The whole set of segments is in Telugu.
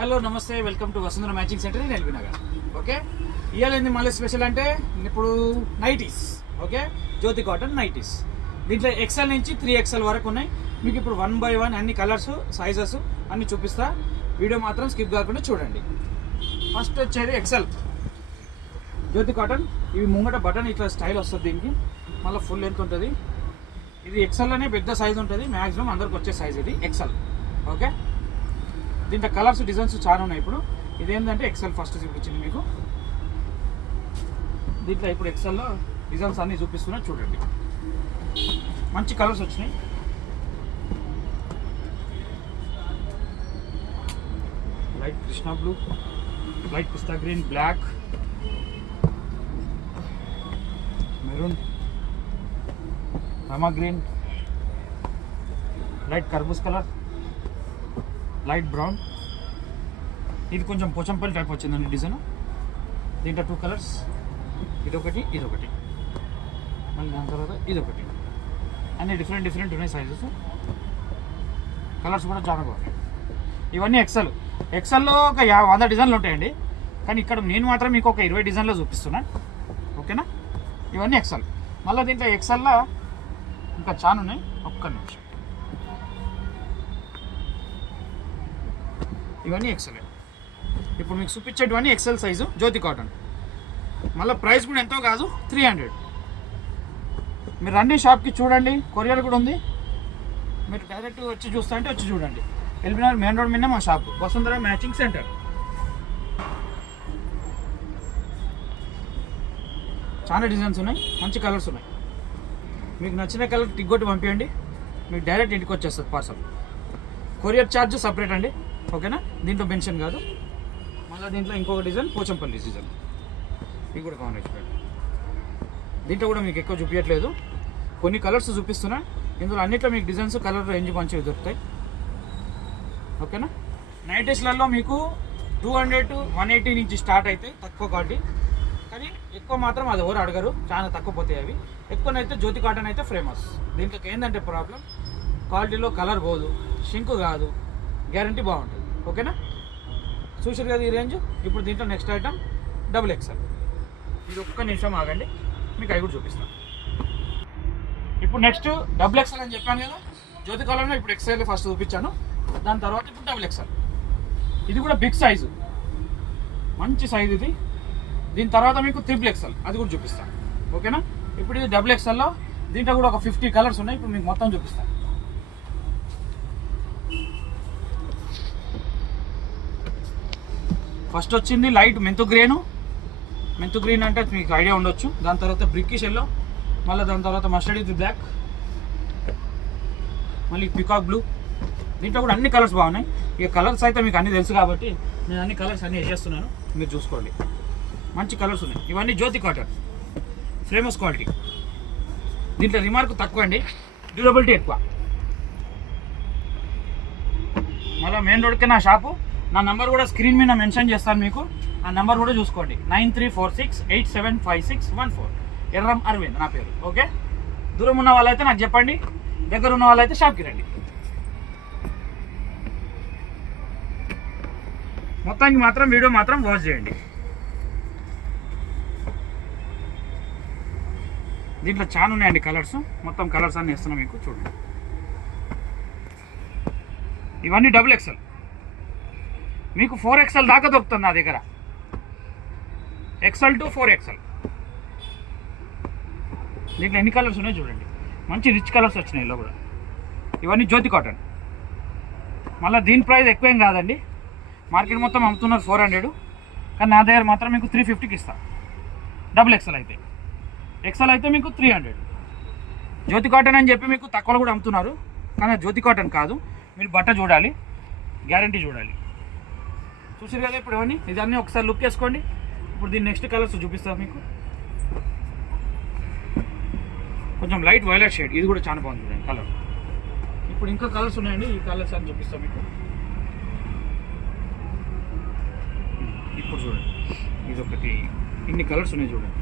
హలో నమస్తే, welcome to Vasundhara matching centre in LB Nagar. Okay, ఇవాళ ఏంది మళ్ళీ స్పెషల్ అంటే ఇప్పుడు నైటీస్. ఓకే, జ్యోతి కాటన్ నైటీస్. దీంట్లో ఎక్సెల్ నుంచి 3XL వరకు ఉన్నాయి. మీకు ఇప్పుడు 1 by 1 అన్ని కలర్స్, సైజెస్ అన్ని చూపిస్తా. వీడియో మాత్రం స్కిప్ కాకుండా చూడండి. ఫస్ట్ వచ్చేది ఎక్సెల్ జ్యోతి కాటన్. ఇవి ముంగట బటన్ ఇట్లా స్టైల్ వస్తుంది. దీనికి మళ్ళీ ఫుల్ లెంత్ ఉంటుంది. ఇది ఎక్సెల్లోనే పెద్ద సైజ్ ఉంటుంది. మ్యాక్సిమం అందరికి వచ్చే సైజ్ ఇది ఎక్సెల్. ఓకే, దీంట్లో కలర్స్, డిజైన్స్ చాలా ఉన్నాయి. ఇప్పుడు ఇదేంటంటే ఎక్సెల్ ఫస్ట్ చూపించింది మీకు. దీంట్లో ఇప్పుడు ఎక్సెల్లో డిజైన్స్ అన్నీ చూపిస్తున్నా, చూడండి. మంచి కలర్స్ వచ్చినాయి. లైట్ కృష్ణ బ్లూ, లైట్ పిస్తా green, black, maroon, Rama green, light కర్బూజ్ కలర్, లైట్ బ్రౌన్. ఇది కొంచెం పోచంపల్లి టైప్ వచ్చిందండి డిజైన్. దీంట్లో 2 కలర్స్, ఇదొకటి, ఇదొకటి, మళ్ళీ దాని తర్వాత ఇదొకటి. అన్నీ డిఫరెంట్ ఉన్నాయి సైజెస్. కలర్స్ కూడా చాలా బాగున్నాయి. ఇవన్నీ ఎక్సెల్లో ఒక 100 డిజైన్లు ఉంటాయండి. కానీ ఇక్కడ నేను మాత్రం మీకు ఒక 20 డిజైన్లో చూపిస్తున్నా. ఓకేనా, ఇవన్నీ ఎక్సెల్. మళ్ళీ దీంట్లో ఎక్సెల్లో ఇంకా చాలా ఉన్నాయి. ఒక్క నిమిషం. ఇవన్నీ ఎక్సెల్. ఇప్పుడు మీకు చూపించేటివన్నీ ఎక్సెల్ సైజు జ్యోతి కాటన్. మళ్ళీ ప్రైస్ కూడా ఎంతో కాదు, 300. మీరు రండి షాప్కి, చూడండి. కొరియర్ కూడా ఉంది. మీరు డైరెక్ట్ వచ్చి చూస్తా అంటే వచ్చి చూడండి. ఎల్బీ నగర్ మెయిన్ రోడ్ మీద మా షాప్, వసుంధర మ్యాచింగ్ సెంటర్. చాలా డిజైన్స్ ఉన్నాయి, మంచి కలర్స్ ఉన్నాయి. మీకు నచ్చిన కలర్ టిక్ కొట్టి పంపించండి, మీకు డైరెక్ట్ ఇంటికి వచ్చేస్తుంది పార్సల్. కొరియర్ ఛార్జ్ సపరేట్ అండి. ఓకేనా, దీంట్లో మెన్షన్ కాదు. మళ్ళీ దీంట్లో ఇంకొక డిజైన్ పోచంపల్లి డిజైన్, ఇది కూడా కాంబినేషన్. దీంట్లో కూడా మీకు ఎక్కువ చూపించట్లేదు, కొన్ని కలర్స్ చూపిస్తున్నా. ఇందులో అన్నిట్లో మీకు డిజైన్స్, కలర్ రేంజ్ మంచిగా దొరుకుతాయి. ఓకేనా, నైటీస్లలో మీకు 200 to 180 నుంచి స్టార్ట్ అవుతాయి, తక్కువ క్వాలిటీ. కానీ ఎక్కువ మాత్రం అది ఎవరు అడగరు, చాలా తక్కువ పోతాయి అవి. ఎక్కువనైతే జ్యోతి కాటన్ అయితే ఫేమస్. దీంట్లోకి ఏంటంటే ప్రాబ్లం, క్వాలిటీలో కలర్ పోదు, షింక్ కాదు, గ్యారంటీ బాగుంటుంది. ఓకేనా, చూసారు కదా ఈ రేంజ్. ఇప్పుడు దీంట్లో నెక్స్ట్ ఐటమ్ XXL. ఇది ఒక్క నిమిషం ఆగండి, మీకు అవి కూడా చూపిస్తాను. ఇప్పుడు నెక్స్ట్ XXL అని చెప్పాను కదా, జ్యోతి కాలంలో ఇప్పుడు XL ఫస్ట్ చూపించాను. దాని తర్వాత ఇప్పుడు XXL. ఇది కూడా బిగ్ సైజు, మంచి సైజు ఇది. దీని తర్వాత మీకు XXL, అది కూడా చూపిస్తాను. ఓకేనా, ఇప్పుడు ఇది XXLలో దీంట్లో కూడా ఒక 50 కలర్స్ ఉన్నాయి. ఇప్పుడు మీకు మొత్తం చూపిస్తాను. ఫస్ట్ వచ్చింది లైట్ మెంతు గ్రీన్ అంటే మీకు ఐడియా ఉండొచ్చు. దాని తర్వాత బ్రిక్కిష్ ఎల్లో, మళ్ళీ దాని తర్వాత మస్టర్డ్ విత్ బ్లాక్, మళ్ళీ పికాక్ బ్లూ. దీంట్లో కూడా అన్ని కలర్స్ బాగున్నాయి. ఇక కలర్స్ అయితే మీకు అన్నీ తెలుసు కాబట్టి నేను అన్ని కలర్స్ అన్నీ వేసేస్తున్నాను, మీరు చూసుకోండి. మంచి కలర్స్ ఉన్నాయి. ఇవన్నీ జ్యోతి కాటన్, ఫేమస్ క్వాలిటీ. దీంట్లో రిమార్క్ తక్కువ అండి, డ్యూరబిలిటీ ఎక్కువ. మళ్ళీ మెయిన్ రోడ్కే నా షాపు. నా నెంబర్ కూడా స్క్రీన్ మీద మెన్షన్ చేస్తాను మీకు. ఆ నెంబర్ కూడా చూసుకోండి, 9346875614. ఎర్రం అరవింద్ నా పేరు. ఓకే, దూరం ఉన్న వాళ్ళైతే నాకు చెప్పండి, దగ్గర ఉన్న వాళ్ళైతే షాప్కి రండి. మొత్తానికి మాత్రం వీడియో మాత్రం వాచ్ చేయండి. దీంట్లో చాలా ఉన్నాయండి కలర్స్. మొత్తం కలర్స్ అన్నీ ఇస్తున్నాం మీకు, చూడండి. ఇవన్నీ XXL. మీకు 4XL దాకా దొరుకుతుంది నా దగ్గర, XL to 4XL. దీంట్లో ఎన్ని కలర్స్ ఉన్నాయో చూడండి, మంచి రిచ్ కలర్స్ వచ్చినాయి ఇలా కూడా. ఇవన్నీ జ్యోతి కాటన్. మళ్ళీ దీని ప్రైస్ ఎక్కువేం కాదండి, మార్కెట్ మొత్తం అమ్ముతున్నారు 400, కానీ నా దగ్గర మాత్రం మీకు 350కి ఇస్తాను. XXL అయితే, XL అయితే మీకు 300. జ్యోతి కాటన్ అని చెప్పి మీకు తక్కువలో కూడా అమ్ముతున్నారు, కానీ జ్యోతి కాటన్ కాదు. మీరు బట్ట చూడాలి, గ్యారంటీ చూడాలి. చూసారు కదా ఇప్పుడు ఇవన్నీ. ఇదన్నీ ఒకసారి లుక్ వేసుకోండి. ఇప్పుడు దీని నెక్స్ట్ కలర్స్ చూపిస్తాను మీకు. కొంచెం లైట్ వైలెట్ షేడ్, ఇది కూడా చాలా బాగుంది కలర్. ఇప్పుడు ఇంకా కలర్స్ ఉన్నాయండి, ఈ కలర్స్ అని చూపిస్తాను మీకు. ఇప్పుడు చూడండి, ఇదొకటి, ఇన్ని కలర్స్ ఉన్నాయి చూడండి.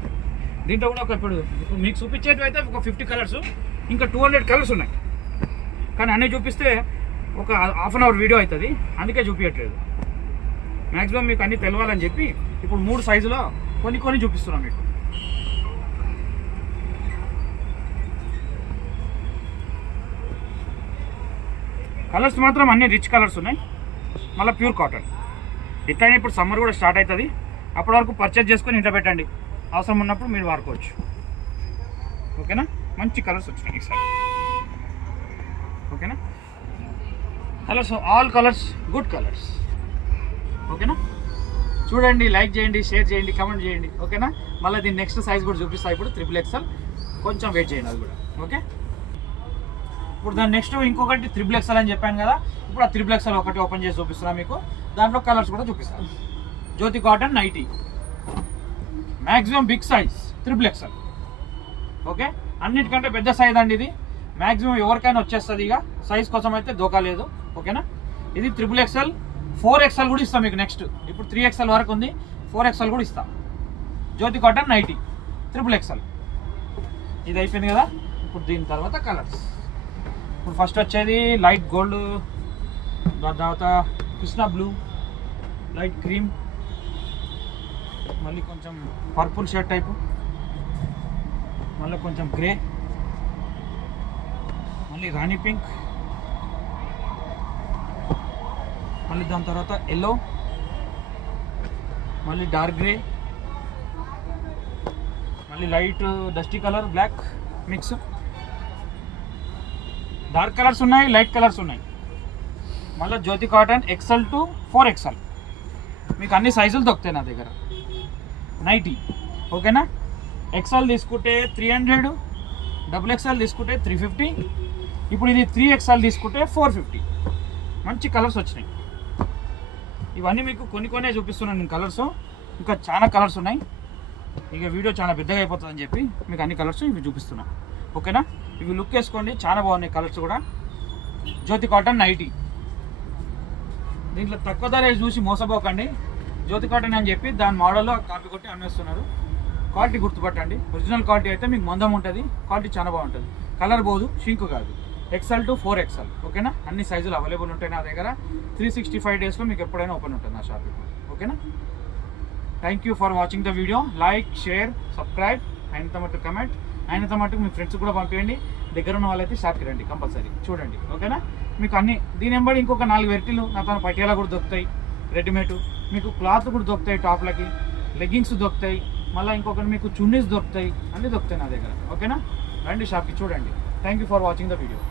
దీంట్లో కూడా ఇప్పుడు మీకు చూపించేటివి అయితే ఒక 50 కలర్స్, ఇంకా 200 కలర్స్ ఉన్నాయి. కానీ అన్నీ చూపిస్తే ఒక హాఫ్ అన్ అవర్ వీడియో అవుతుంది, అందుకే చూపించట్లేదు. మ్యాక్సిమం మీకు అన్నీ తెలవాలని చెప్పి ఇప్పుడు 3 సైజులో కొన్ని చూపిస్తున్నాం మీకు. కలర్స్ మాత్రం అన్ని రిచ్ కలర్స్ ఉన్నాయి, మళ్ళీ ప్యూర్ కాటన్. ఇట్లనే ఇప్పుడు సమ్మర్ కూడా స్టార్ట్ అవుతుంది, అప్పటి వరకు పర్చేజ్ చేసుకొని ఇంట్లో పెట్టండి, అవసరం ఉన్నప్పుడు మీరు వాడుకోవచ్చు. ఓకేనా, మంచి కలర్స్ వచ్చినాయి ఈసారి. ఓకేనా, colours all colours good colours. ఓకేనా, చూడండి, లైక్ చేయండి, షేర్ చేయండి, కమెంట్ చేయండి. ఓకేనా, మళ్ళీ దీని నెక్స్ట్ సైజ్ కూడా చూపిస్తాయి ఇప్పుడు XXL. కొంచెం వెయిట్ చేయండి అది కూడా. ఓకే, ఇప్పుడు దాని నెక్స్ట్ ఇంకొకటి XXL అని చెప్పాను కదా, ఇప్పుడు ఆ XXL ఒకటి ఓపెన్ చేసి చూపిస్తున్నాను మీకు. దాంట్లో కలర్స్ కూడా చూపిస్తాను. Jyothi cotton nighty, maximum big size XXL. Okay, అన్నిటికంటే పెద్ద సైజ్ అండి ఇది. మ్యాక్సిమం ఎవరికైనా వచ్చేస్తుంది, ఇక సైజ్ కోసం అయితే దోకా లేదు. ఓకేనా, ఇది XXL. 4XL కూడా ఇస్తాం మీకు నెక్స్ట్. ఇప్పుడు 3XL వరకు ఉంది, 4XL కూడా ఇస్తాం. జ్యోతి కాటన్ నైటీ XXL. ఇది అయిపోయింది కదా. ఇప్పుడు దీని తర్వాత కలర్స్. ఇప్పుడు ఫస్ట్ వచ్చేది లైట్ గోల్డ్, దాని తర్వాత కృష్ణ బ్లూ, లైట్ క్రీమ్, మళ్ళీ కొంచెం పర్పుల్ షర్ట్ టైపు, మళ్ళీ కొంచెం గ్రే, మళ్ళీ రాణి పింక్, మళ్ళీ దాని తర్వాత ఎల్లో, మళ్ళీ డార్క్ గ్రే, మళ్ళీ light dusty colour, black mix. Dark colours ఉన్నాయి, లైట్ కలర్స్ ఉన్నాయి. మళ్ళీ జ్యోతి కాటన్ XL to 4XL మీకు అన్ని సైజులు దొరుకుతాయి నా దగ్గర. నైటీ ఓకేనా. XL తీసుకుంటే 300, XXL తీసుకుంటే 350, ఇప్పుడు ఇది 3XL తీసుకుంటే 450. మంచి కలర్స్ వచ్చినాయి. ఇవన్నీ మీకు కొన్ని చూపిస్తున్నాను నేను కలర్స్, ఇంకా చాలా కలర్స్ ఉన్నాయి. ఇక వీడియో చాలా పెద్దగా అయిపోతుందని చెప్పి మీకు అన్ని కలర్స్ ఇవి చూపిస్తున్నాను. ఓకేనా, ఇవి లుక్ వేసుకోండి, చాలా బాగున్నాయి కలర్స్ కూడా. జ్యోతి కాటన్ నైటీ, దీంట్లో తక్కువ ధర చూసి మోసపోకండి. జ్యోతి కాటన్ అని చెప్పి దాని మోడల్లో కాపీ కొట్టి అమ్మేస్తున్నారు. క్వాలిటీ గుర్తుపట్టండి, ఒరిజినల్ క్వాలిటీ అయితే మీకు మందం ఉంటుంది, క్వాలిటీ చాలా బాగుంటుంది, కలర్ పోదు, షింక్ కాదు. XL to 4XL. ఓకేనా, అన్ని సైజులు అవైలబుల్ ఉంటాయి నా దగ్గర. 365 డేస్లో మీకు ఎప్పుడైనా ఓపెన్ ఉంటుంది నా షాప్. ఓకేనా, thank you for watching the video. Like, share, subscribe, అయినంత మటుకు కమెంట్, అయినంత మటుకు మీ ఫ్రెండ్స్ కూడా పంపించండి. దగ్గర ఉన్న వాళ్ళైతే షాప్కి రండి కంపల్సరీ, చూడండి. ఓకేనా, మీకు అన్ని దీని వెంబడి ఇంకొక 4 వెరైటీలు నా తన పటియాలా కూడా దొరుకుతాయి, రెడీమేడ్. మీకు క్లాత్ కూడా దొరుకుతాయి, టాప్లకి లెగ్గింగ్స్ దొరుకుతాయి, మళ్ళీ ఇంకొకటి మీకు చున్నీస్ దొరుకుతాయి, అన్నీ దొరుకుతాయి నా దగ్గర. ఓకేనా, రండి షాప్కి, చూడండి. Thank you for watching the video.